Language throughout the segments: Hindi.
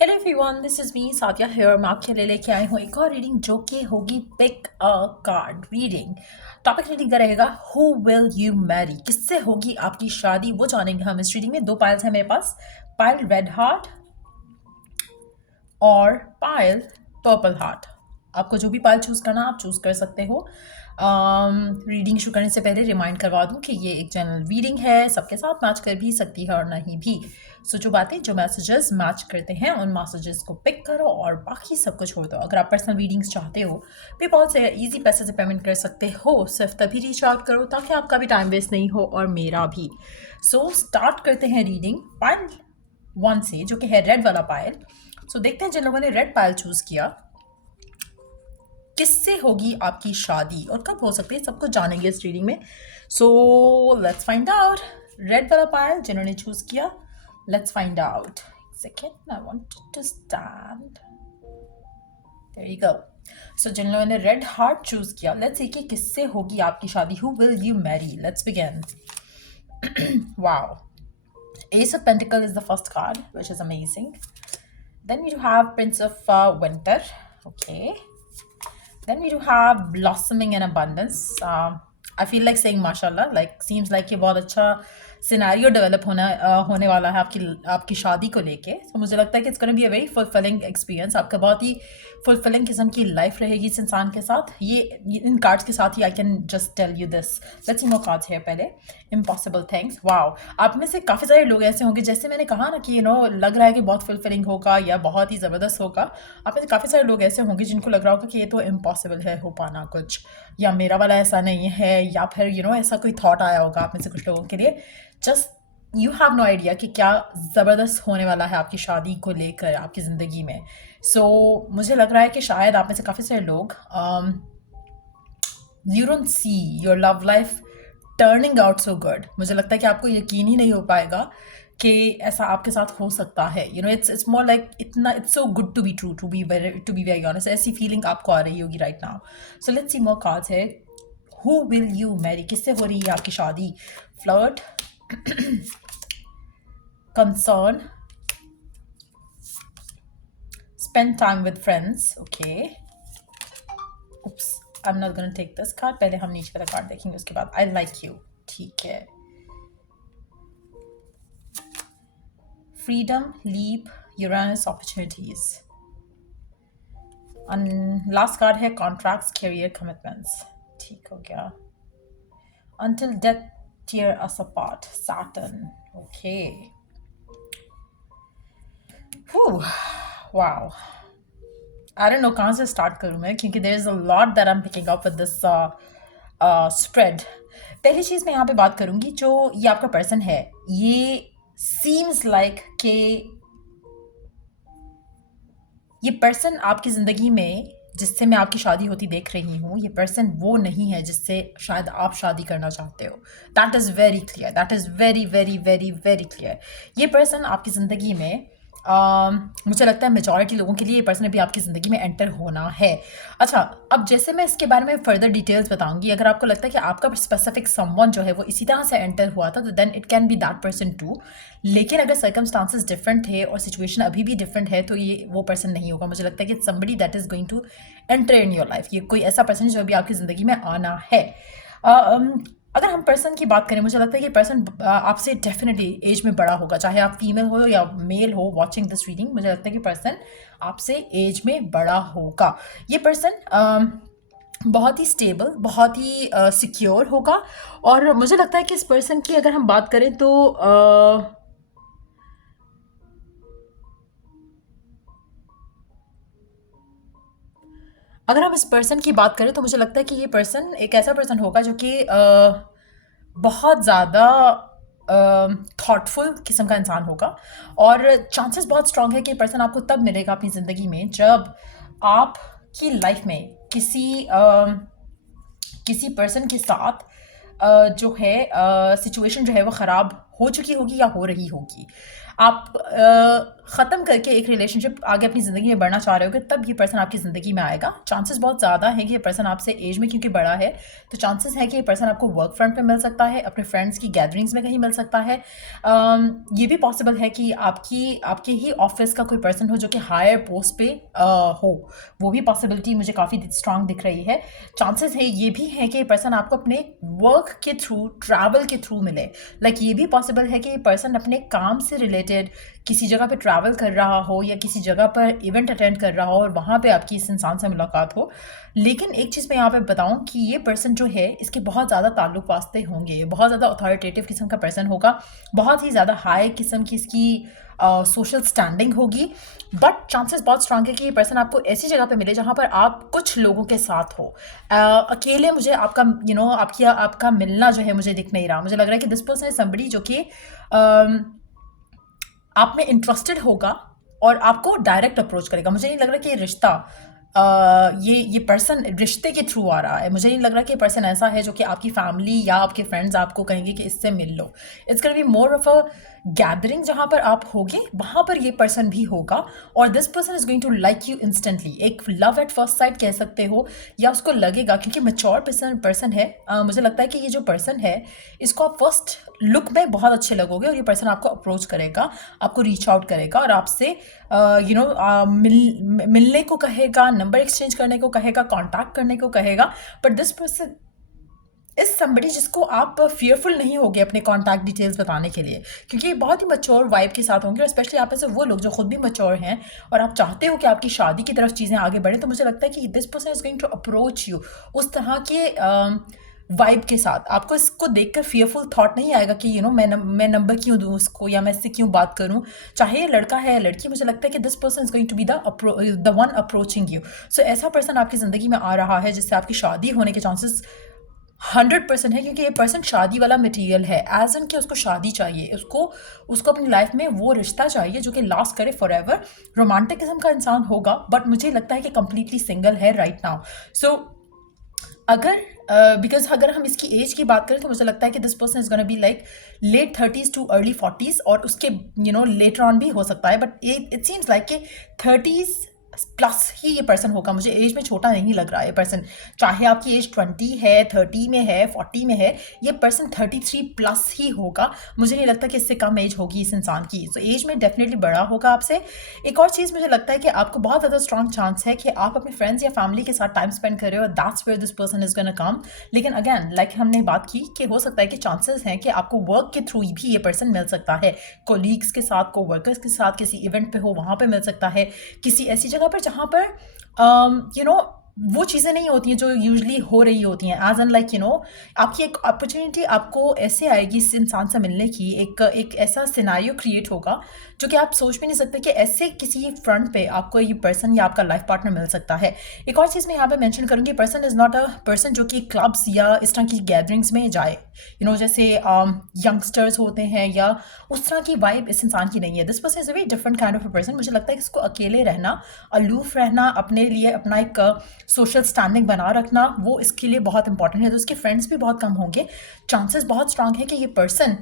Hello everyone, this is me Sadia here. मैं आपके लिए लेके आई हूँ एक और रीडिंग जो कि होगी pick a card reading. Topic reading का रहेगा हु विल यू मैरी, किससे होगी आपकी शादी, वो जानेंगे हम इस रीडिंग में। दो पाइल्स हैं मेरे पास, पाइल रेड हार्ट और पायल पर्पल हार्ट। आपको जो भी पायल चूज़ करना आप चूज़ कर सकते हो। रीडिंग शुरू करने से पहले रिमाइंड करवा दूं कि ये एक जनरल रीडिंग है, सबके साथ मैच कर भी सकती है और नहीं भी। सो जो बातें जो मैसेजेस मैच करते हैं उन मैसेजेस को पिक करो और बाकी सब कुछ छोड़ दो। अगर आप पर्सनल रीडिंग्स चाहते हो, पेपॉल से इजी पैसे से पेमेंट कर सकते हो। सिर्फ तभी रीच आउट करो ताकि आपका भी टाइम वेस्ट नहीं हो और मेरा भी। सो स्टार्ट करते हैं रीडिंग पायल वन से, जो कि है रेड वाला पायल। सो देखते हैं जिन लोगों ने रेड पायल चूज किया किससे होगी आपकी शादी और कब हो सकती है, सब कुछ जानेंगे इस रीडिंग में। So let's find out. Red वाला पायल जिन्होंने चूज किया, let's find out. Second, I want to stand. There you go. So जिन लोगों ने रेड हार्ट चूज किया, लेट्स सी कि किससे होगी आपकी शादी। Who will you marry, let's begin. Wow, Ace of Pentacles is the first card, which is amazing. Then we do have Prince of Winter. Okay. Then we do have Blossoming in Abundance. I feel like saying mashallah. Like seems like ये बहुत अच्छा सिनेरियो डेवलप होने वाला है आपकी शादी को लेके। तो मुझे लगता है कि it's gonna be a very fulfilling experience. आपका बहुत ही फुलफिलिंग किस्म की लाइफ रहेगी इस इंसान के साथ। ये इन कार्ड्स के साथ ही I can just tell you this. Let's see more cards here पहले। Impossible things. वाओ, आप में से काफ़ी सारे लोग ऐसे होंगे, जैसे मैंने कहा ना कि लग रहा है कि बहुत फुलफिलिंग होगा या बहुत ही ज़बरदस्त होगा। आप में से काफ़ी सारे लोग ऐसे होंगे जिनको लग रहा होगा कि ये तो इम्पॉसिबल है हो पाना कुछ, या मेरा वाला ऐसा नहीं है, या फिर ऐसा कोई थॉट आया होगा आप में से कुछ लोगों के लिए। Just you have no idea कि क्या ज़बरदस्त होने वाला है आपकी शादी को लेकर आपकी ज़िंदगी में। सो मुझे लग रहा है कि शायद आप में से काफ़ी सारे लोग you don't see your love life turning out so good. मुझे लगता है कि आपको यकीन ही नहीं हो पाएगा कि ऐसा आपके साथ हो सकता है। इट्स मोर लाइक इतना it's so good to be true, to be very honest. ऐसी फीलिंग आपको आ रही होगी right now. So let's see more cards है। हु विल यू मैरी, किससे हो रही है आपकी शादी। Flirt, concern, spend time with friends. Okay. Oops, I'm not gonna take this card. पहले हम नीचे वाला कार्ड देखेंगे, उसके बाद I like you. ठीक है। Freedom, leap, Uranus, opportunities. Last card है कॉन्ट्रैक्ट्स, कैरियर, कमिटमेंट्स। ठीक हो गया। Until death tear us apart, Saturn. Okay. Wow. I don't know कहाँ से स्टार्ट करूँ मैं, क्योंकि there is a lot that I'm picking up with this spread. पहली चीज़ मैं यहाँ पे बात करूँगी, जो ये आपका पर्सन है, ये seems like कि ये पर्सन आपकी ज़िंदगी में जिससे मैं आपकी शादी होती देख रही हूँ, ये पर्सन वो नहीं है जिससे शायद आप शादी करना चाहते हो। That is very clear, that is very very very very clear. ये पर्सन आपकी ज़िंदगी में मुझे लगता है मेजॉरिटी लोगों के लिए ये पर्सन अभी आपकी ज़िंदगी में एंटर होना है। अच्छा, अब जैसे मैं इसके बारे में फर्दर डिटेल्स बताऊंगी, अगर आपको लगता है कि आपका स्पेसिफिक समवन जो है वो इसी तरह से एंटर हुआ था, तो then it can be that person too. लेकिन अगर सर्कमस्टांसेस डिफरेंट थे और सिचुएशन अभी भी डिफरेंट है, तो ये वो पर्सन नहीं होगा। मुझे लगता है कि somebody that is going to enter in your life. ये कोई ऐसा पर्सन जो अभी आपकी ज़िंदगी में आना है। अगर हम पर्सन की बात करें, मुझे लगता है कि पर्सन आपसे डेफिनेटली एज में बड़ा होगा, चाहे आप फीमेल हो या मेल हो वॉचिंग दिस रीडिंग। मुझे लगता है कि पर्सन आपसे एज में बड़ा होगा। ये पर्सन बहुत ही स्टेबल, बहुत ही सिक्योर होगा। और मुझे लगता है कि इस पर्सन की अगर हम बात करें तो अगर हम इस पर्सन की बात करें तो मुझे लगता है कि ये पर्सन एक ऐसा पर्सन होगा जो कि बहुत ज़्यादा थॉटफुल किस्म का इंसान होगा। और चांसेस बहुत स्ट्रांग है कि पर्सन आपको तब मिलेगा अपनी ज़िंदगी में जब आपकी लाइफ में किसी पर्सन के साथ जो है सिचुएशन जो है वो ख़राब हो चुकी होगी या हो रही होगी। आप ख़त्म करके एक रिलेशनशिप आगे अपनी ज़िंदगी में बढ़ना चाह रहे हो, तब ये पर्सन आपकी ज़िंदगी में आएगा। चांसेस बहुत ज़्यादा हैं कि ये पर्सन आपसे एज में क्योंकि बड़ा है, तो चांसेस है कि ये पर्सन आपको वर्क फ्रंट पे मिल सकता है, अपने फ्रेंड्स की गैदरिंग्स में कहीं मिल सकता है। ये भी पॉसिबल है कि आपके ही ऑफिस का कोई पर्सन हो जो कि हायर पोस्ट पे हो, वो भी पॉसिबिलिटी मुझे काफ़ी स्ट्रांग दिख रही है। चांसेस है ये भी है कि ये पर्सन आपको अपने वर्क के थ्रू, ट्रैवल के थ्रू मिले। ये भी पॉसिबल है कि ये पर्सन अपने काम से रिलेटेड किसी जगह पे ट्रैवल कर रहा हो या किसी जगह पर इवेंट अटेंड कर रहा हो और वहाँ पे आपकी इस इंसान से मुलाकात हो। लेकिन एक चीज़ मैं यहाँ पे बताऊँ कि ये पर्सन जो है इसके बहुत ज़्यादा ताल्लुक वास्ते होंगे, बहुत ज़्यादा अथॉरिटेटिव किस्म का पर्सन होगा, बहुत ही ज़्यादा हाई किस्म की इसकी सोशल स्टैंडिंग होगी। बट चांसेस बहुत स्ट्रांग है कि ये पर्सन आपको ऐसी जगह पे मिले जहाँ पर आप कुछ लोगों के साथ हो। अकेले मुझे आपका आपका मिलना जो है मुझे दिख नहीं रहा। मुझे लग रहा है कि दिस पर्सन इज समबडी जो कि आप में इंटरेस्टेड होगा और आपको डायरेक्ट अप्रोच करेगा। मुझे नहीं लग रहा कि ये रिश्ता ये पर्सन रिश्ते के थ्रू आ रहा है। मुझे नहीं लग रहा कि ये पर्सन ऐसा है जो कि आपकी फैमिली या आपके फ्रेंड्स आपको कहेंगे कि इससे मिल लो। It's gonna be more of a gathering जहाँ पर आप होगे, वहाँ पर ये पर्सन भी होगा और this person is going to like you instantly. एक लव एट फर्स्ट साइट कह सकते हो, या उसको लगेगा क्योंकि मैच्योर पर्सन है। मुझे लगता है कि ये जो पर्सन है इसको आप फर्स्ट लुक में बहुत अच्छे लगोगे और ये पर्सन आपको अप्रोच करेगा, आपको रीच आउट करेगा और आपसे मिलने को कहेगा, नंबर एक्सचेंज करने को कहेगा, कांटेक्ट करने को कहेगा। But this person is somebody जिसको आप फियरफुल नहीं होगे अपने कॉन्टैक्ट डिटेल्स बताने के लिए, क्योंकि बहुत ही मैच्योर वाइब के साथ होंगे और स्पेशली आप में से वो लोग जो खुद भी मैच्योर हैं और आप चाहते हो कि आपकी शादी की तरफ चीज़ें आगे बढ़ें। तो मुझे लगता है कि this person is going to approach you उस तरह के वाइब के साथ। आपको इसको देखकर फियरफुल थॉट नहीं आएगा कि मैं नंबर क्यों दूँ उसको या मैं इससे क्यों बात करूँ, चाहे ये लड़का है या लड़की। मुझे लगता है कि this person is going to be the one approaching you. So ऐसा पर्सन आपकी ज़िंदगी में आ रहा है जिससे आपकी शादी होने के चांसेस 100% है, क्योंकि ये पर्सन शादी वाला मटेरियल है। एज एन कि उसको शादी चाहिए, उसको अपनी लाइफ में वो रिश्ता चाहिए जो कि लास्ट करे फॉर एवर। रोमांटिक किस्म का इंसान होगा, बट मुझे लगता है कि कंप्लीटली सिंगल है राइट नाउ। सो अगर हम इसकी एज की बात करें तो मुझे लगता है कि this person is gonna be like late 30s to early 40s और उसके लेटर ऑन भी हो सकता है। बट इट सीम्स लाइक कि 30s प्लस ही ये पर्सन होगा। मुझे एज में छोटा नहीं लग रहा है ये पर्सन, चाहे आपकी एज 20 है, 30 में है, 40 में है, ये पर्सन 33 प्लस ही होगा। मुझे नहीं लगता कि इससे कम एज होगी इस इंसान की। सो एज में डेफिनेटली बड़ा होगा आपसे। एक और चीज़ मुझे लगता है कि आपको बहुत ज़्यादा स्ट्रॉन्ग चांस है कि आप अपने फ्रेंड्स या फैमिली के साथ टाइम स्पेंड कर रहे हो, that's where this person is gonna come. लेकिन अगैन लाइक हमने बात की कि हो सकता है कि चांसेस हैं कि आपको वर्क के थ्रू भी ये पर्सन मिल सकता है, कोलीग्स के साथ, को वर्कर्स के साथ, किसी इवेंट पे हो वहाँ पे मिल सकता है, किसी ऐसी जगह पर जहाँ पर वो चीज़ें नहीं होती हैं जो यूजली हो रही होती हैं। एज एन लाइक आपकी एक अपॉर्चुनिटी आपको ऐसे आएगी इस इंसान से मिलने की, एक ऐसा सिनारियो क्रिएट होगा जो कि आप सोच भी नहीं सकते कि ऐसे किसी फ्रंट पे आपको ये पर्सन या आपका लाइफ पार्टनर मिल सकता है। एक और चीज़ मैं यहाँ पे मेंशन करूँगी, person is not a person जो कि क्लब्स या इस तरह की गैदरिंग्स में जाए, जैसे यंगस्टर्स होते हैं या उस तरह की वाइब इस इंसान की नहीं है। This person is a very different kind of a person. मुझे लगता है कि इसको अकेले रहना, अलूफ रहना, अपने लिए अपना एक सोशल स्टैंडिंग बना रखना, वो इसके लिए बहुत इंपॉर्टेंट है। तो उसके फ्रेंड्स भी बहुत कम होंगे। चांसेस बहुत स्ट्रांग है कि ये पर्सन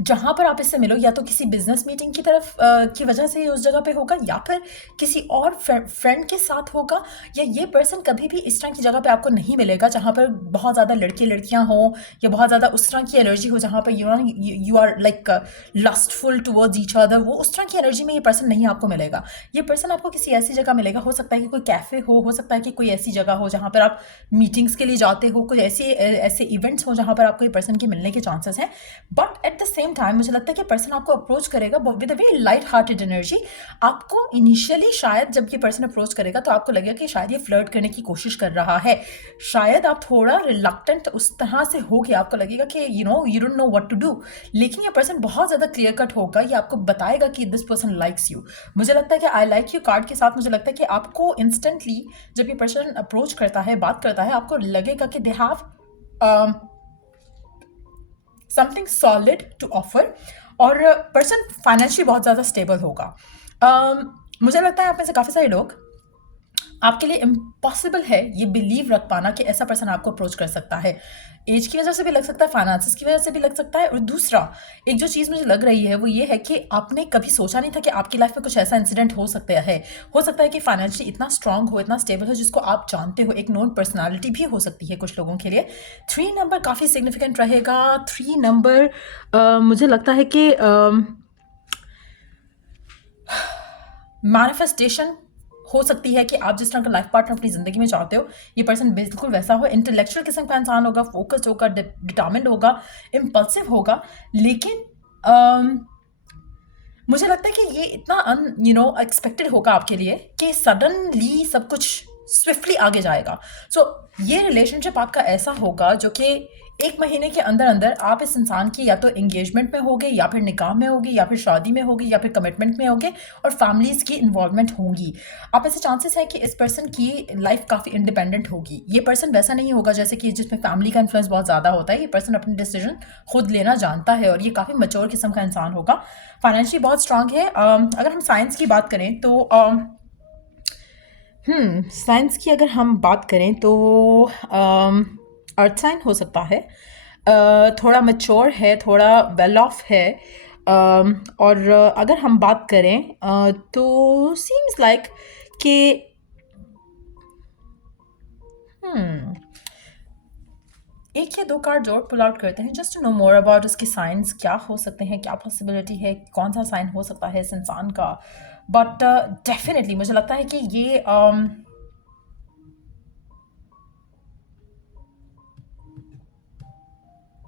जहाँ पर आप इससे मिलो या तो किसी बिजनेस मीटिंग की तरफ की वजह से उस जगह पे होगा, या फिर किसी और फ्रेंड के साथ होगा, या ये पर्सन कभी भी इस तरह की जगह पे आपको नहीं मिलेगा जहाँ पर बहुत ज़्यादा लड़के लड़कियाँ हों या बहुत ज़्यादा उस तरह की एनर्जी हो जहाँ पर you are like lustful towards each other. वो उस तरह की एनर्जी में ये पर्सन नहीं आपको मिलेगा। ये पर्सन आपको किसी ऐसी जगह मिलेगा, हो सकता है कि कोई कैफ़े हो सकता है कि कोई ऐसी जगह हो जहाँ पर आप मीटिंग्स के लिए जाते हो, कुछ ऐसे इवेंट्स हो जहाँ पर आपको ये पर्सन के मिलने के चांसेस हैं। But at the same time मुझे लगता है कि पर्सन आपको अप्रोच करेगा with a very light hearted energy. आपको इनिशियली शायद जब ये पर्सन अप्रोच करेगा तो आपको लगेगा कि शायद ये फ्लर्ट करने की कोशिश कर रहा है, शायद आप थोड़ा रिलक्टेंट उस तरह से हो गया, आपको लगेगा कि you don't know what to do. लेकिन ये पर्सन बहुत ज़्यादा क्लियर कट होगा, ये आपको बताएगा कि दिस पर्सन लाइक्स यू। मुझे लगता है कि आई लाइक यू कार्ड के साथ मुझे लगता है कि आपको इंस्टेंटली जब ये पर्सन अप्रोच करता है, बात करता है, आपको लगेगा कि they have something solid to offer और पर्सन फाइनेंशियली बहुत ज़्यादा स्टेबल होगा। मुझे लगता है आप में से काफ़ी सारे लोग आपके लिए इम्पॉसिबल है ये बिलीव रख पाना कि ऐसा पर्सन आपको अप्रोच कर सकता है। एज की वजह से भी लग सकता है, फाइनेंसिस की वजह से भी लग सकता है, और दूसरा एक जो चीज़ मुझे लग रही है वो ये है कि आपने कभी सोचा नहीं था कि आपकी लाइफ में कुछ ऐसा इंसिडेंट हो सकता है। हो सकता है कि फाइनेंशियली इतना स्ट्रांग हो, इतना स्टेबल हो, जिसको आप जानते हो। एक नोन पर्सनालिटी भी हो सकती है कुछ लोगों के लिए। 3 नंबर काफ़ी सिग्निफिकेंट रहेगा। 3 नंबर मुझे लगता है कि मैनिफेस्टेशन हो सकती है कि आप जिस तरह का लाइफ पार्टनर अपनी ज़िंदगी में चाहते हो, ये पर्सन बिल्कुल वैसा हो। इंटेलेक्चुअल किस्म का इंसान होगा, फोकस्ड होगा, डिटर्मिन्ड होगा, इम्पल्सिव होगा, लेकिन मुझे लगता है कि ये इतना एक्सपेक्टेड होगा आपके लिए कि सडनली सब कुछ स्विफ्टली आगे जाएगा। सो ये रिलेशनशिप आपका ऐसा होगा जो कि 1 महीने के अंदर अंदर आप इस इंसान की या तो एंगेजमेंट में होगे, या फिर निकाह में होगी, या फिर शादी में होगी, या फिर कमिटमेंट में होगे, और फैमिलीज़ की इन्वॉल्वमेंट होंगी। आप ऐसे चांसेस है कि इस पर्सन की लाइफ काफ़ी इंडिपेंडेंट होगी। ये पर्सन वैसा नहीं होगा जैसे कि जिसमें फैमिली का इन्फ्लुएंस बहुत ज़्यादा होता है। ये पर्सन अपने डिसीजन खुद लेना जानता है, और ये काफ़ी मैच्योर किस्म का इंसान होगा। फाइनेंशियली बहुत स्ट्रांग है। अगर हम साइंस की बात करें तो साइंस की अगर हम बात करें तो अर्थ साइन हो सकता है। थोड़ा मैच्योर है, थोड़ा वेल ऑफ है। और अगर हम बात करें तो सीम्स लाइक कि एक या 2 कार्ड और पुल आउट करते हैं just to know more about उसके साइंस क्या हो सकते हैं, क्या पॉसिबिलिटी है, कौन सा साइन हो सकता है इस इंसान का। बट डेफिनेटली मुझे लगता है कि ये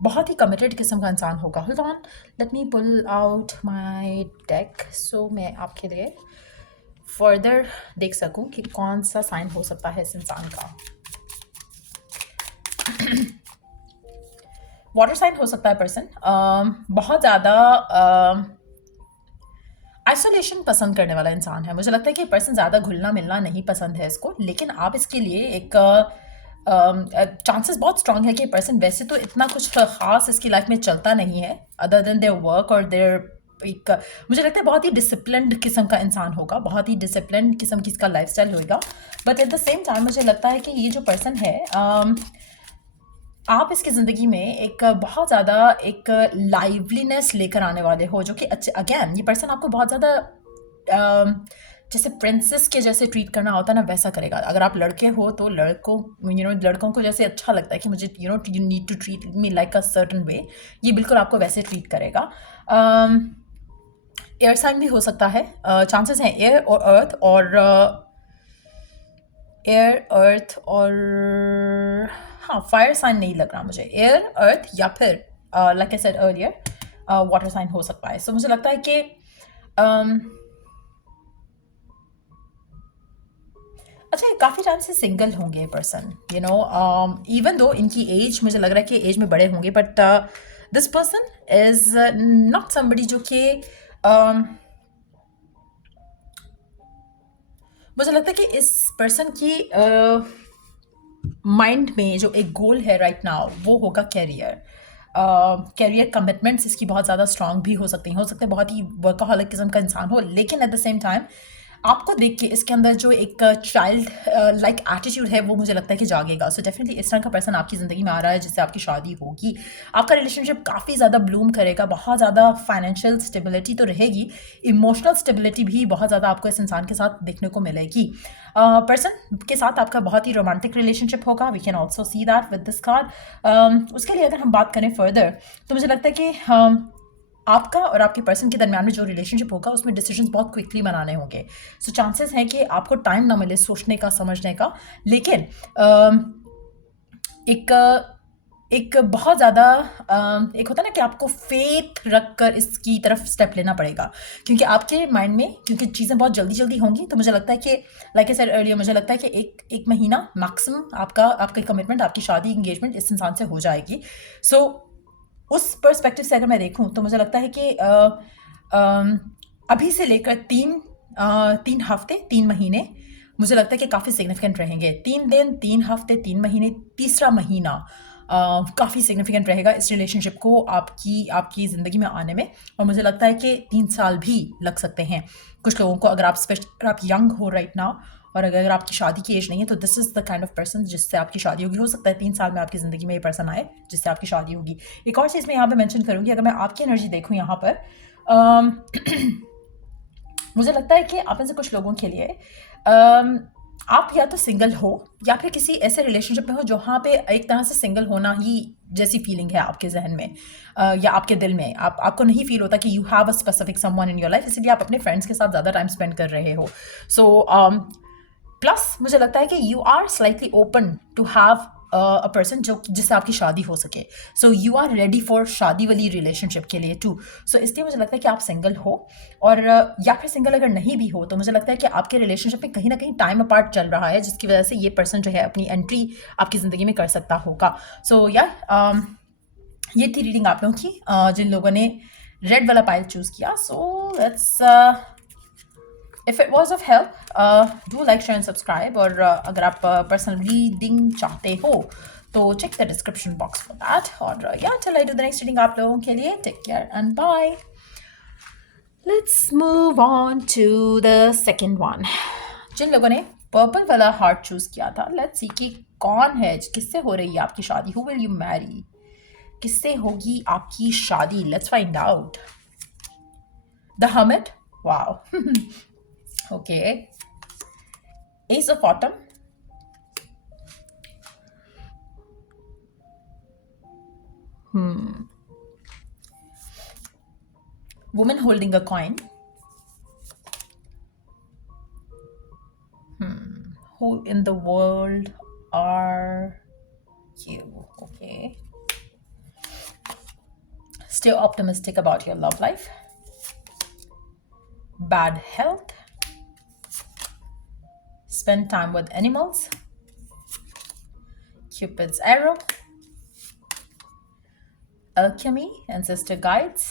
बहुत ही कमिटेड किस्म का इंसान होगा। Hold on, let me pull out my deck so मैं आपके लिए फर्दर देख सकूं कि कौन सा साइन हो सकता है इस इंसान का। वाटर साइन हो सकता है पर्सन। बहुत ज़्यादा आइसोलेशन पसंद करने वाला इंसान है। मुझे लगता है कि पर्सन ज़्यादा घुलना मिलना नहीं पसंद है इसको, लेकिन आप इसके लिए एक चांसेस बहुत स्ट्रांग है कि पर्सन वैसे तो इतना कुछ ख़ास इसकी लाइफ में चलता नहीं है अदर देन देयर वर्क और देयर एक मुझे लगता है बहुत ही डिसिप्लिन्ड किस्म का इंसान होगा, बहुत ही डिसिप्लिन्ड किस्म की इसका लाइफस्टाइल होगा। But at the same time मुझे लगता है कि ये जो पर्सन है आप इसकी ज़िंदगी में एक बहुत ज़्यादा एक लाइवलीनेस लेकर आने वाले हो, जो कि अगेन ये पर्सन आपको बहुत ज़्यादा जैसे प्रिंसेस के जैसे ट्रीट करना होता है ना, वैसा करेगा। अगर आप लड़के हो तो लड़कों को जैसे अच्छा लगता है कि मुझे you need to treat me like a certain way, ये बिल्कुल आपको वैसे ट्रीट करेगा। एयर साइन भी हो सकता है। चांसेस हैं एयर और अर्थ और हाँ, फायर साइन नहीं लग रहा मुझे। एयर, अर्थ या फिर like I said earlier water sign हो सकता है। सो मुझे लगता है कि अच्छा, ये काफ़ी टाइम से सिंगल होंगे ये पर्सन, इवन दो इनकी एज मुझे लग रहा है कि एज में बड़े होंगे, but this person is not somebody जो कि मुझे लगता है कि इस पर्सन की माइंड में जो एक गोल है राइट नाउ वो होगा कैरियर। कैरियर कमिटमेंट्स इसकी बहुत ज़्यादा स्ट्रांग भी हो सकती हैं। हो सकता है बहुत ही वर्कaholic किस्म का इंसान हो, लेकिन एट द सेम टाइम आपको देख के इसके अंदर जो एक चाइल्ड लाइक एटीट्यूड है वो मुझे लगता है कि जागेगा। सो डेफिनेटली इस तरह का पर्सन आपकी ज़िंदगी में आ रहा है जिससे आपकी शादी होगी। आपका रिलेशनशिप काफ़ी ज़्यादा ब्लूम करेगा, बहुत ज़्यादा फाइनेंशियल स्टेबिलिटी तो रहेगी, इमोशनल स्टेबिलिटी भी बहुत ज़्यादा आपको इस इंसान के साथ देखने को मिलेगी। पर्सन के साथ आपका बहुत ही रोमांटिक रिलेशनशिप होगा। We can also see that with this card. उसके लिए अगर हम बात करें फर्दर तो मुझे लगता है कि आपका और आपके पर्सन के दरमियान में जो रिलेशनशिप होगा उसमें डिसीजंस बहुत क्विकली बनाने होंगे। सो चांसेस हैं कि आपको टाइम ना मिले सोचने का, समझने का, लेकिन एक बहुत ज़्यादा एक होता है ना कि आपको फेथ रख कर इसकी तरफ स्टेप लेना पड़ेगा, क्योंकि आपके माइंड में क्योंकि चीज़ें बहुत जल्दी जल्दी होंगी। तो मुझे लगता है कि लाइक आई सेड अर्लियर, मुझे लगता है कि एक महीना मैक्सिमम आपका कमिटमेंट, आपकी शादी, एंगेजमेंट इस इंसान से हो जाएगी। सो उस पर्सपेक्टिव से अगर मैं देखूं तो मुझे लगता है कि अभी से लेकर 3 हफ्ते 3 महीने मुझे लगता है कि काफ़ी सिग्निफिकेंट रहेंगे। 3 दिन, 3 हफ्ते, 3 महीने, तीसरा महीना काफ़ी सिग्निफिकेंट रहेगा इस रिलेशनशिप को आपकी ज़िंदगी में आने में। और मुझे लगता है कि 3 साल भी लग सकते हैं कुछ लोगों को, अगर आप यंग हो राइट नाउ, और अगर आपकी शादी की एज नहीं है, तो this is the kind of person जिससे आपकी शादी होगी। हो सकता है 3 साल में आपकी ज़िंदगी में ये पर्सन आए जिससे आपकी शादी होगी। एक और चीज़ मैं यहाँ पे मेंशन करूँगी, अगर मैं आपकी एनर्जी देखूँ यहाँ पर, अम, मुझे लगता है कि आप में से कुछ लोगों के लिए आप या तो सिंगल हो या फिर किसी ऐसे रिलेशनशिप में हो जहाँ पे एक तरह से सिंगल होना ही जैसी फीलिंग है आपके जहन में, या आपके दिल में। आपको नहीं फील होता कि you have a specific someone in your life, इसीलिए आप अपने फ्रेंड्स के साथ ज़्यादा टाइम स्पेंड कर रहे हो। सो प्लस मुझे लगता है कि you are slightly open to have a person जिससे आपकी शादी हो सके। So you are ready for शादी वाली रिलेशनशिप के लिए टू। सो इसलिए मुझे लगता है कि आप सिंगल हो, और या फिर सिंगल अगर नहीं भी हो तो मुझे लगता है कि आपके रिलेशनशिप में कहीं ना कहीं टाइम अपार्ट चल रहा है, जिसकी वजह से ये पर्सन जो है अपनी एंट्री आपकी ज़िंदगी में कर सकता होगा। सो ये थी रीडिंग आप लोगों की, जिन लोगों ने रेड वाला पाइल चूज़ किया। So let's, if it was of help, do like, share and subscribe, और अगर आप पर्सनल रीडिंग चाहते हो तो check the description box for that। और yeah, till I do the next reading आप लोगों के लिए, take care and bye। Let's move on to the second one। जिन लोगों ने पर्पल वाला हार्ट चूज किया था, लेट्स सी कि कौन है, किससे हो रही है आपकी शादी, हु विल यू मैरी, किससे होगी आपकी शादी, let's find out. The hermit, wow, okay, Ace of Autumn, woman holding a coin, who in the world are you, okay, stay optimistic about your love life, bad health, spend time with animals, Cupid's arrow, alchemy, ancestor guides,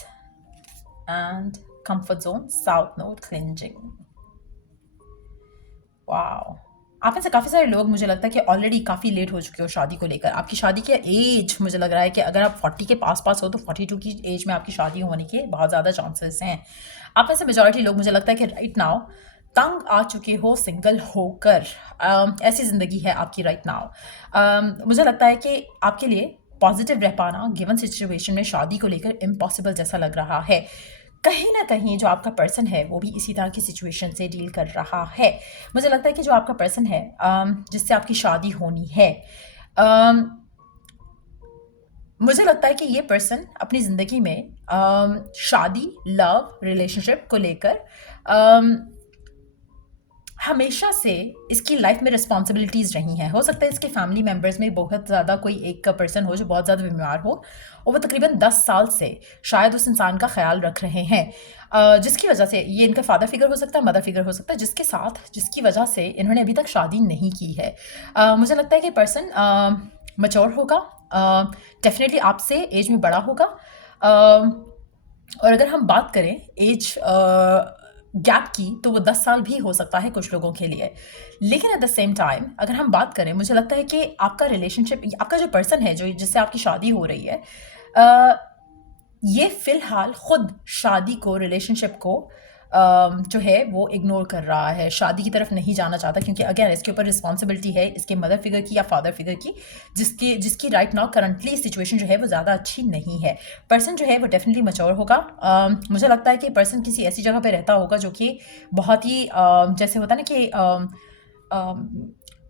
and comfort zone, south node clinging। Wow, आप में से काफ़ी सारे लोग मुझे लगता है कि ऑलरेडी काफ़ी लेट हो चुके हो शादी को लेकर। आपकी शादी की एज मुझे लग रहा है कि अगर आप 40 के पास हो तो 42 की एज में आपकी शादी होने के बहुत ज़्यादा चांसेस हैं। आप में से मेजॉरिटी लोग मुझे लगता है कि राइट नाउ तंग आ चुके हो सिंगल होकर। ऐसी ज़िंदगी है आपकी राइट नाउ। मुझे लगता है कि आपके लिए पॉजिटिव रह पाना गिवन सिचुएशन में शादी को लेकर इम्पॉसिबल जैसा लग रहा है। कहीं ना कहीं जो आपका पर्सन है वो भी इसी तरह की सिचुएशन से डील कर रहा है। मुझे लगता है कि जो आपका पर्सन है जिससे आपकी शादी होनी है, मुझे लगता है कि ये पर्सन अपनी ज़िंदगी में शादी, लव, रिलेशनशिप को लेकर हमेशा से इसकी लाइफ में रिस्पॉन्सिबिलिटीज़ रही हैं। हो सकता है इसके फैमिली मेम्बर्स में बहुत ज़्यादा कोई एक का पर्सन हो जो बहुत ज़्यादा बीमार हो, और वो तकरीबन 10 साल से शायद उस इंसान का ख्याल रख रहे हैं, जिसकी वजह से ये इनका फादर फिगर हो सकता है, मदर फिगर हो सकता है, जिसकी वजह से इन्होंने अभी तक शादी नहीं की है। मुझे लगता है कि पर्सन मैच्योर होगा, डेफिनेटली आपसे एज में बड़ा होगा, और अगर हम बात करें एज गैप की तो वो 10 साल भी हो सकता है कुछ लोगों के लिए। लेकिन एट द सेम टाइम अगर हम बात करें, मुझे लगता है कि आपका रिलेशनशिप, आपका जो पर्सन है जो जिससे आपकी शादी हो रही है, ये फ़िलहाल खुद शादी को, रिलेशनशिप को जो है वो इग्नोर कर रहा है, शादी की तरफ नहीं जाना चाहता, क्योंकि अगेन इसके ऊपर रिस्पॉन्सिबिलिटी है इसके मदर फिगर की या फादर फिगर की, जिसकी राइट नाउ करंटली सिचुएशन जो है वो ज़्यादा अच्छी नहीं है। पर्सन जो है वो डेफिनेटली मैच्योर होगा। मुझे लगता है कि पर्सन किसी ऐसी जगह पे रहता होगा जो कि बहुत ही जैसे होता है ना कि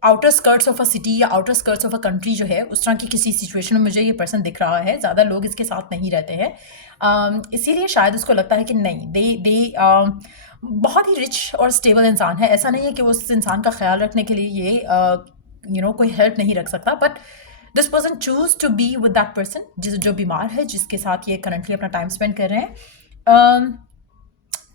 outskirts of a city या outskirts of a country जो है, उस तरह की किसी सिचुएशन में मुझे ये पर्सन दिख रहा है। ज़्यादा लोग इसके साथ नहीं रहते हैं, इसीलिए शायद उसको लगता है कि नहीं, दे बहुत ही रिच और स्टेबल इंसान है। ऐसा नहीं है कि वो उस इंसान का ख्याल रखने के लिए ये कोई हेल्प नहीं रख सकता, but this person choose to be with that person जो बीमार है, जिसके साथ ये करंटली अपना टाइम स्पेंड कर रहे हैं,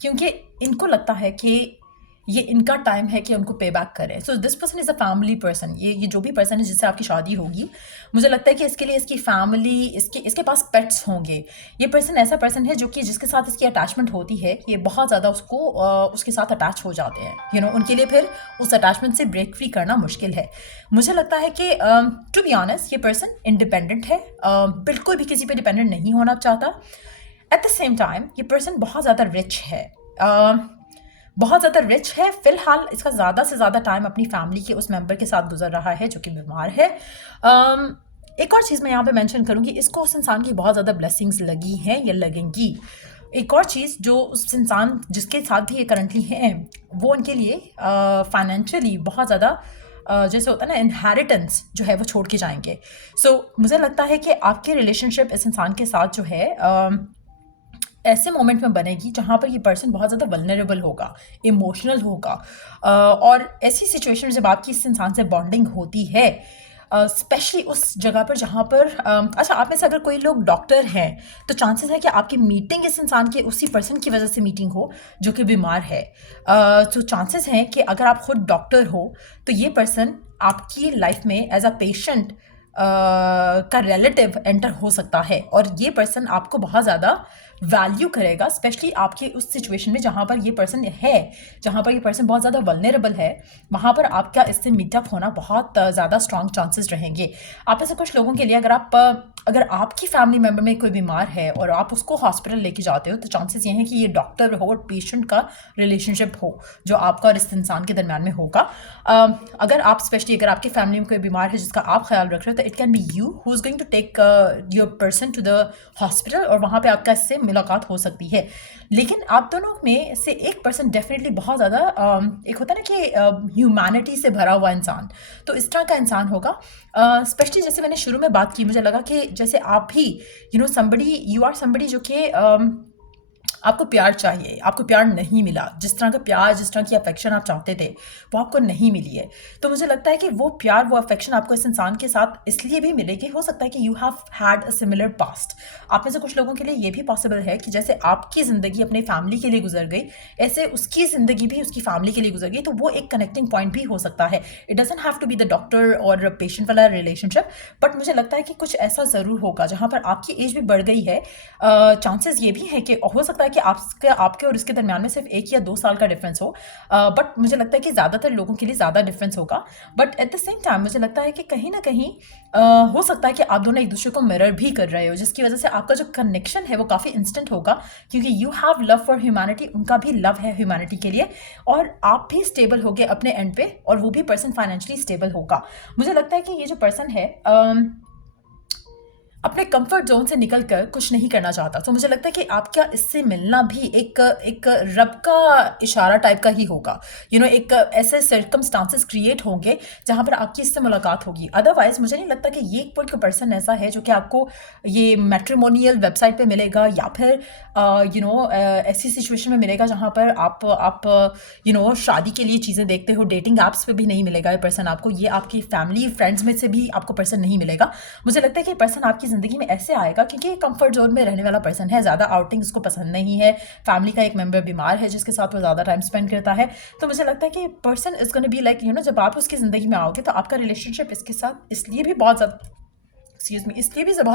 क्योंकि इनको लगता है कि ये इनका टाइम है कि उनको पे बैक करें. So this person is a family person. ये जो भी पर्सन है जिससे आपकी शादी होगी, मुझे लगता है कि इसके लिए इसकी फैमिली, इसके पास पेट्स होंगे. ये पर्सन ऐसा पर्सन है जो कि जिसके साथ इसकी अटैचमेंट होती है, ये बहुत ज़्यादा उसके साथ अटैच हो जाते हैं. उनके लिए फिर उस अटैचमेंट से ब्रेक फ्री करना मुश्किल है. मुझे लगता है कि टू बी ऑनेस्ट ये पर्सन इंडिपेंडेंट है, बिल्कुल भी किसी पे डिपेंडेंट नहीं होना चाहता. एट द सेम टाइम ये पर्सन बहुत ज़्यादा रिच है, बहुत ज़्यादा रिच है. फ़िलहाल इसका ज़्यादा से ज़्यादा टाइम अपनी फैमिली के उस मेंबर के साथ गुजर रहा है जो कि बीमार है. एक और चीज़ मैं यहाँ पे मेंशन करूँगी, इसको उस इंसान की बहुत ज़्यादा ब्लेसिंग्स लगी हैं या लगेंगी. एक और चीज़ जो उस इंसान जिसके साथ भी ये करंटली हैं, वो उनके लिए फाइनेंशियली बहुत ज़्यादा जैसे होता है ना इनहेरिटेंस जो है वो छोड़ के जाएंगे. सो मुझे लगता है कि आपकी रिलेशनशिप इस इंसान के साथ जो है ऐसे मोमेंट में बनेगी जहाँ पर ये पर्सन बहुत ज़्यादा वल्नरेबल होगा, इमोशनल होगा. और ऐसी सिचुएशन जब आपकी इस इंसान से बॉन्डिंग होती है, स्पेशली उस जगह पर जहाँ पर अच्छा, आप में से अगर कोई लोग डॉक्टर हैं तो चांसेस है कि आपकी मीटिंग इस इंसान के उसी पर्सन की वजह से मीटिंग हो जो कि बीमार है. तो चांसेस हैं कि अगर आप खुद डॉक्टर हो तो ये पर्सन आपकी लाइफ में एज अ पेशेंट का रिलेटिव एंटर हो सकता है, और ये पर्सन आपको बहुत ज़्यादा वैल्यू करेगा, स्पेशली आपकी उस सिचुएशन में जहाँ पर ये पर्सन है, जहाँ पर ये पर्सन बहुत ज़्यादा वल्नरेबल है. वहाँ पर आपका इससे मीटअप होना बहुत ज़्यादा स्ट्रॉन्ग चांसेस रहेंगे. आप में से कुछ लोगों के लिए अगर आपकी फैमिली मेम्बर में कोई बीमार है और आप उसको हॉस्पिटल लेके जाते हो, तो चांसेस ये हैं कि ये डॉक्टर हो और पेशेंट का रिलेशनशिप हो जो आपका और इस इंसान के दरम्यान में होगा. अगर आपकी फैमिली में कोई बीमार है जिसका आप ख्याल रख रहे हो, तो it can be you who is going to take your person to the hospital, और वहाँ पे आपका इससे मुलाकात हो सकती है. लेकिन आप दोनों में से एक पर्सन डेफिनेटली बहुत ज़्यादा एक होता है ना कि ह्यूमैनिटी से भरा हुआ इंसान, तो इस तरह का इंसान होगा. स्पेशली जैसे मैंने शुरू में बात की, मुझे लगा कि जैसे आप भी यू आर समबडी जो कि आपको प्यार चाहिए, आपको प्यार नहीं मिला, जिस तरह का प्यार, जिस तरह की अफेक्शन आप चाहते थे वो आपको नहीं मिली है. तो मुझे लगता है कि वो प्यार, वो अफेक्शन आपको इस इंसान के साथ इसलिए भी मिलेगी, हो सकता है कि you have had a similar past. आप में से कुछ लोगों के लिए ये भी पॉसिबल है कि जैसे आपकी ज़िंदगी अपनी फैमिली के लिए गुजर गई, ऐसे उसकी ज़िंदगी भी उसकी फैमिली के लिए गुजर गई. तो वो एक कनेक्टिंग पॉइंट भी हो सकता है. It doesn't have to be the doctor और पेशेंट वाला रिलेशनशिप, बट मुझे लगता है कि कुछ ऐसा ज़रूर होगा जहाँ पर आपकी एज भी बढ़ गई है. चांसेस ये भी है कि हो सकता है कि आपके और इसके दरमियान में सिर्फ 1 या 2 साल का डिफरेंस हो, बट मुझे लगता है कि ज़्यादातर लोगों के लिए ज़्यादा डिफरेंस होगा. But at the same time मुझे लगता है कि कहीं ना कहीं हो सकता है कि आप दोनों एक दूसरे को मिरर भी कर रहे हो, जिसकी वजह से आपका जो कनेक्शन है वो काफ़ी इंस्टेंट होगा, क्योंकि you have love for humanity, उनका भी लव है ह्यूमैनिटी के लिए, और आप भी स्टेबल होगे अपने एंड पे, और वो भी पर्सन फाइनेंशियली स्टेबल होगा. मुझे लगता है कि ये जो पर्सन है अपने कंफर्ट जोन से निकलकर कुछ नहीं करना चाहता. तो मुझे लगता है कि आपका इससे मिलना भी एक रब का इशारा टाइप का ही होगा. एक ऐसे सर्कमस्टांसेस क्रिएट होंगे जहाँ पर आपकी इससे मुलाकात होगी. अदरवाइज मुझे नहीं लगता कि ये कोई पर्सन ऐसा है जो कि आपको ये मैट्रिमोनियल वेबसाइट पे मिलेगा, या फिर ऐसी सिचुएशन में मिलेगा जहाँ पर आप शादी के लिए चीज़ें देखते हो. डेटिंग ऐप्स पे भी नहीं मिलेगा ये पर्सन आपको, ये आपकी फैमिली फ्रेंड्स में से भी आपको पर्सन नहीं मिलेगा. मुझे लगता है कि पर्सन आपकी ज़िंदगी में ऐसे आएगा क्योंकि कंफर्ट जोन में रहने वाला पर्सन है, ज़्यादा आउटिंग उसको पसंद नहीं है, फैमिली का एक मेंबर बीमार है जिसके साथ वो ज़्यादा टाइम स्पेंड करता है. तो मुझे लगता है कि person is gonna be like जब आप उसकी ज़िंदगी में आओगे तो आपका रिलेशनशिप इसके साथ इसलिए भी बहुत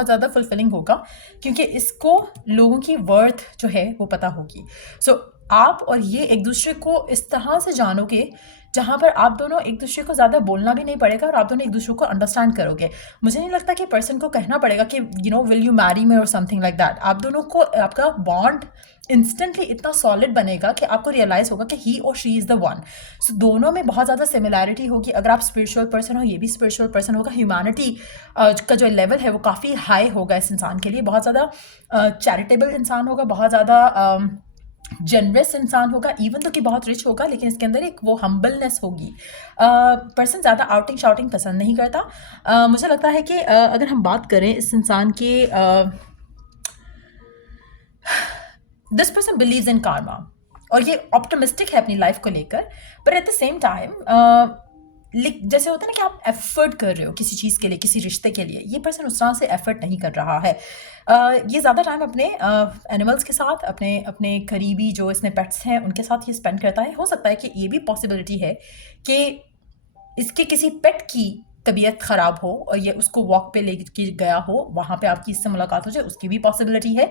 ज़्यादा फुलफिलिंग होगा क्योंकि इसको लोगों की वर्थ जो है वो पता होगी. सो आप और ये एक दूसरे को इस तरह से जानोगे जहाँ पर आप दोनों एक दूसरे को ज़्यादा बोलना भी नहीं पड़ेगा और आप दोनों एक दूसरे को अंडरस्टैंड करोगे. मुझे नहीं लगता कि पर्सन को कहना पड़ेगा कि विल यू मैरी मी और समथिंग लाइक दैट. आप दोनों को आपका बॉन्ड इंस्टेंटली इतना सॉलिड बनेगा कि आपको रियलाइज़ होगा कि ही और शी इज़ द वन. सो दोनों में बहुत ज़्यादा सिमिलैरिटी होगी. अगर आप स्पिरिचुअल पर्सन हो, ये भी स्पिरिचुअल पर्सन होगा. ह्यूमैनिटी का जो लेवल है वो काफ़ी हाई होगा इस इंसान के लिए. बहुत ज़्यादा चैरिटेबल इंसान होगा, बहुत ज़्यादा जनरस इंसान होगा, इवन तो कि बहुत रिच होगा, लेकिन इसके अंदर एक वो हम्बलनेस होगी. पर्सन ज़्यादा आउटिंग शाउटिंग पसंद नहीं करता. मुझे लगता है कि अगर हम बात करें इस इंसान के, this person believes in Karma और ये ऑप्टिमिस्टिक है अपनी लाइफ को लेकर, but at the same time जैसे होता है ना कि आप एफर्ट कर रहे हो किसी चीज़ के लिए, किसी रिश्ते के लिए, ये पर्सन उस तरह से एफर्ट नहीं कर रहा है। ये ज़्यादा टाइम अपने एनिमल्स के साथ, अपने अपने करीबी जो इसने पेट्स हैं उनके साथ ये स्पेंड करता है। हो सकता है कि ये भी पॉसिबिलिटी है कि इसके किसी पेट की तबीयत ख़राब हो और ये उसको वॉक पे लेके गया हो, वहाँ पे आपकी इससे मुलाकात हो जाए, उसकी भी पॉसिबिलिटी है।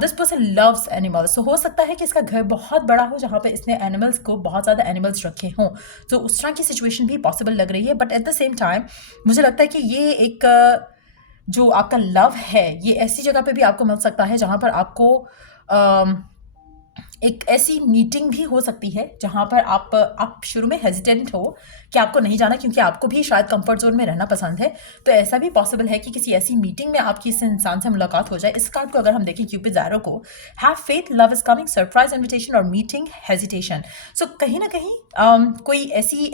दिस पर्सन लव्स एनिमल्स, तो हो सकता है कि इसका घर बहुत बड़ा हो जहाँ पे इसने एनिमल्स को, बहुत ज़्यादा एनिमल्स रखे हों, तो उस तरह की सिचुएशन भी पॉसिबल लग रही है। But at the same time मुझे लगता है कि ये एक जो आपका लव है, ये ऐसी जगह पे भी आपको मिल सकता है जहाँ पर आपको एक ऐसी मीटिंग भी हो सकती है जहाँ पर आप शुरू में हेजिटेंट हो कि आपको नहीं जाना, क्योंकि आपको भी शायद कंफर्ट जोन में रहना पसंद है। तो ऐसा भी पॉसिबल है कि किसी ऐसी मीटिंग में आपकी इस इंसान से मुलाकात हो जाए। इस कार्ड को अगर हम देखें, क्यूपिड एरो को, have faith, love is coming, surprise invitation और मीटिंग, हेजिटेशन। सो कहीं ना कहीं कोई ऐसी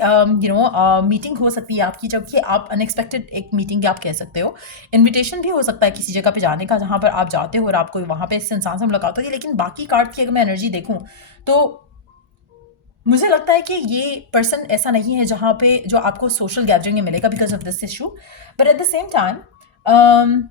मीटिंग हो सकती है आपकी, जबकि आप अनएक्सपेक्टेड एक मीटिंग आप कह सकते हो। इन्विटेशन भी हो सकता है किसी जगह पे जाने का जहाँ पर आप जाते हो और आपको वहाँ पे इस इंसान से मुलाकात होगी। लेकिन बाकी कार्ड की अगर मैं एनर्जी देखूँ तो मुझे लगता है कि ये पर्सन ऐसा नहीं है जहाँ पे जो आपको सोशल गैदरिंग में मिलेगा because of this issue. But at the same time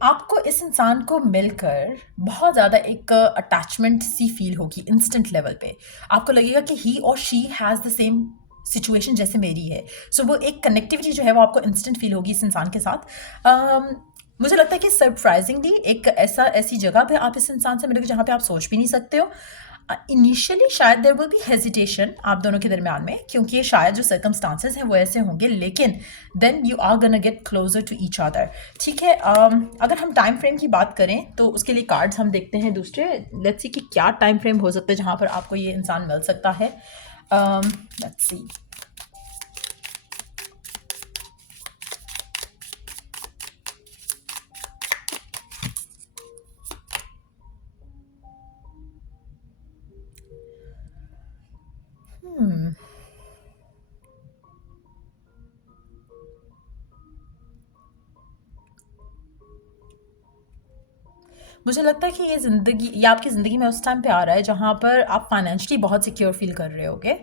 आपको इस इंसान को मिलकर बहुत ज़्यादा एक अटैचमेंट सी फील होगी इंस्टेंट लेवल पे। आपको लगेगा कि ही और she has the same situation जैसे मेरी है। सो वो एक कनेक्टिविटी जो है वो आपको इंस्टेंट फील होगी इस इंसान के साथ। मुझे लगता है कि सरप्राइजिंगली एक ऐसी जगह पे आप इस इंसान से मिलोगे जहाँ पे आप सोच भी नहीं सकते हो। इनिशियली शायद देयर विल बी हेजिटेशन आप दोनों के दरमियान में, क्योंकि शायद जो सर्कमस्टांसेस हैं वो ऐसे होंगे, लेकिन then you are gonna get closer to each other. ठीक है, अगर हम टाइम फ्रेम की बात करें तो उसके लिए कार्ड्स हम देखते हैं दूसरे। लेट्स सी कि क्या टाइम फ्रेम हो सकता है जहाँ पर आपको ये इंसान मिल सकता है। Let's see. मुझे लगता है कि ये आपकी ज़िंदगी में उस टाइम पे आ रहा है जहाँ पर आप फाइनेंशियली बहुत सिक्योर फील कर रहे होगे।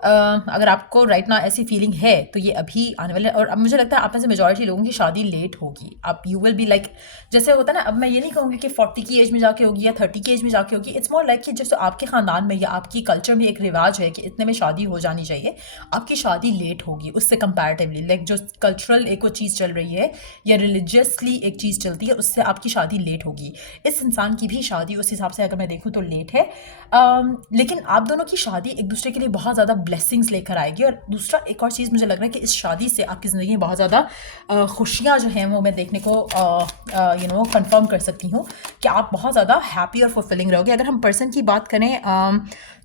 अगर आपको राइट ना ऐसी फीलिंग है तो ये अभी आने वाले, और अब मुझे लगता है आप में से मेजॉरिटी लोगों की शादी लेट होगी। आप यू विल बी लाइक, जैसे होता है ना, अब मैं ये नहीं कहूँगी कि 40 की एज में जाके होगी या 30 की एज में जाके होगी। इट्स मोर लाइक कि जैसे आपके ख़ानदान में या आपकी कल्चर में एक रिवाज है कि इतने में शादी हो जानी चाहिए, आपकी शादी लेट होगी उससे कंपैरेटिवली। लाइक जो कल्चरल एक वो चीज़ चल रही है या रिलीजियसली एक चीज़ चलती है, उससे आपकी शादी लेट होगी। इस इंसान की भी शादी उस हिसाब से अगर मैं देखूँ तो लेट है। लेकिन आप दोनों की शादी एक दूसरे के लिए बहुत ज़्यादा ब्लेसिंग्स लेकर आएगी। और दूसरा एक और चीज़ मुझे लग रहा है कि इस शादी से आपकी ज़िंदगी में बहुत ज़्यादा खुशियाँ जो हैं वो मैं देखने को कंफर्म कर सकती हूँ कि आप बहुत ज़्यादा हैप्पी और फुलफिलिंग रहोगे। अगर हम पर्सन की बात करें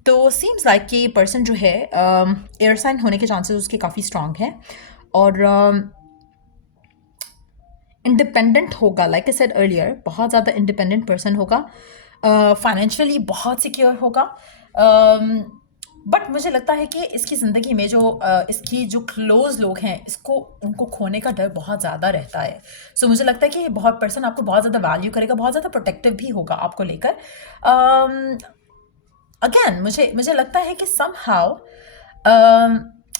तो सीम्स लाइक कि पर्सन जो है एयर साइन होने के चांसेस उसके काफ़ी स्ट्रांग हैं और इंडिपेंडेंट होगा। लाइक आई सेड अर्लियर, बहुत ज़्यादा इंडिपेंडेंट पर्सन होगा, फाइनेंशियली बहुत सिक्योर होगा। बट मुझे लगता है कि इसकी ज़िंदगी में जो इसकी जो क्लोज लोग हैं इसको उनको खोने का डर बहुत ज़्यादा रहता है। सो मुझे लगता है कि ये बहुत पर्सन आपको बहुत ज़्यादा वैल्यू करेगा, बहुत ज़्यादा प्रोटेक्टिव भी होगा आपको लेकर। अगेन मुझे लगता है कि समहाउ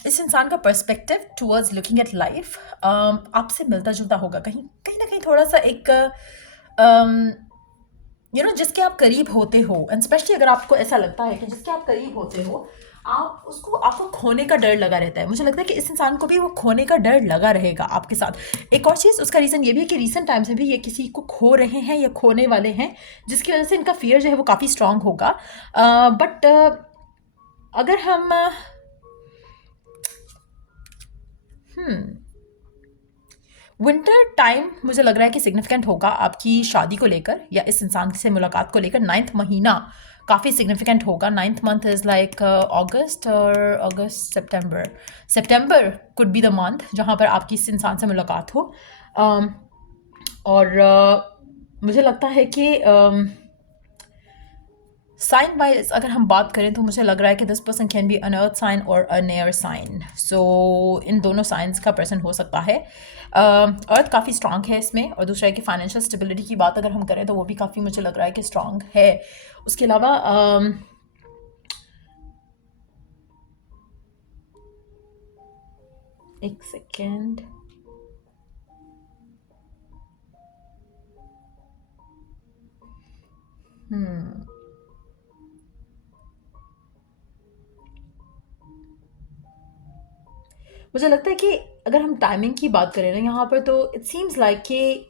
इस इंसान का perspective towards looking at life आपसे मिलता जुलता होगा, कहीं कहीं ना कहीं थोड़ा सा एक जिसके आप करीब होते हो, एंड स्पेशली अगर आपको ऐसा लगता है कि जिसके आप करीब होते हो आपको खोने का डर लगा रहता है। मुझे लगता है कि इस इंसान को भी वो खोने का डर लगा रहेगा आपके साथ। एक और चीज़, उसका रीज़न ये भी है कि रीसेंट टाइम्स में भी ये किसी को खो रहे हैं या खोने वाले हैं, जिसकी वजह से इनका फियर जो है वो काफ़ी स्ट्रांग होगा। बट अगर हम विंटर टाइम मुझे लग रहा है कि सिग्निफिकेंट होगा आपकी शादी को लेकर या इस इंसान से मुलाकात को लेकर। 9th महीना काफ़ी सिग्निफिकेंट होगा। 9th month is like August September could be the month जहाँ पर आपकी इस इंसान से मुलाकात हो। और मुझे लगता है कि साइन वाइज अगर हम बात करें तो मुझे लग रहा है कि this person can be an earth sign और अन एयर साइन। सो इन दोनों साइंस का पर्सन हो सकता है। अर्थ काफ़ी स्ट्रांग है इसमें, और दूसरा है कि फाइनेंशियल स्टेबिलिटी की बात अगर हम करें तो वो भी काफ़ी मुझे लग रहा है कि स्ट्रांग है। उसके अलावा एक सेकेंड। मुझे लगता है कि अगर हम टाइमिंग की बात करें ना यहाँ पर, तो इट सीम्स लाइक कि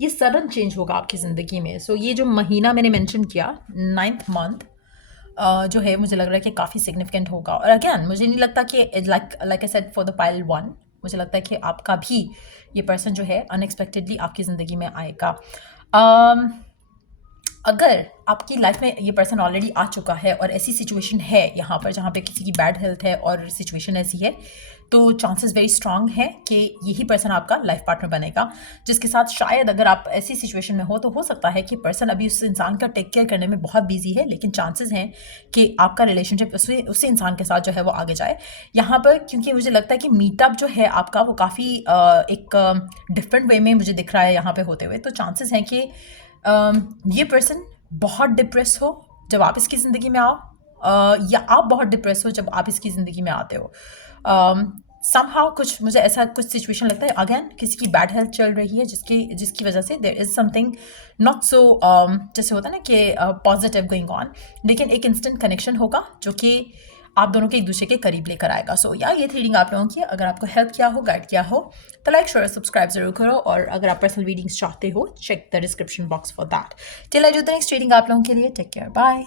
ये सडन चेंज होगा आपकी ज़िंदगी में। सो ये जो महीना मैंने मेंशन किया, 9th मंथ, जो है मुझे लग रहा है कि काफ़ी सिग्निफिकेंट होगा। और अगेन मुझे नहीं लगता कि like like I said for the pile one, मुझे लगता है कि आपका भी ये पर्सन जो है अनएक्सपेक्टेडली आपकी ज़िंदगी में आएगा। अगर आपकी लाइफ में ये पर्सन ऑलरेडी आ चुका है और ऐसी सिचुएशन है यहाँ पर जहाँ पे किसी की बैड हेल्थ है और सिचुएशन ऐसी है, तो चांसेस वेरी स्ट्रांग है कि यही पर्सन आपका लाइफ पार्टनर बनेगा, जिसके साथ शायद अगर आप ऐसी सिचुएशन में हो तो हो सकता है कि पर्सन अभी उस इंसान का टेक केयर करने में बहुत बिजी है, लेकिन चांसेस हैं कि आपका रिलेशनशिप उसी इंसान के साथ जो है वो आगे जाए यहाँ पर। क्योंकि मुझे लगता है कि मीटअप जो है आपका वो काफ़ी एक डिफरेंट वे में मुझे दिख रहा है यहाँ पे होते हुए। तो चांसेस हैं कि ये पर्सन बहुत डिप्रेस हो जब आप इसकी ज़िंदगी में आओ, या आप बहुत डिप्रेस हो जब आप इसकी ज़िंदगी में आते हो। समहाउ कुछ मुझे ऐसा कुछ सिचुएशन लगता है, अगेन किसी की बैड हेल्थ चल रही है जिसकी वजह से there is something not so जैसे होता है ना कि पॉजिटिव गोइंग ऑन, लेकिन एक इंस्टेंट कनेक्शन होगा जो कि आप दोनों के एक दूसरे के करीब लेकर आएगा। सो या ये थ्री रीडिंग आप लोगों की, अगर आपको हेल्प किया हो, गाइड किया हो, तो लाइक शेयर सब्सक्राइब जरूर करो। और अगर आप पर्सनल रीडिंग्स चाहते हो, check the description box for that. Till I do the next reading आप लोगों के लिए, टेक केयर, बाय।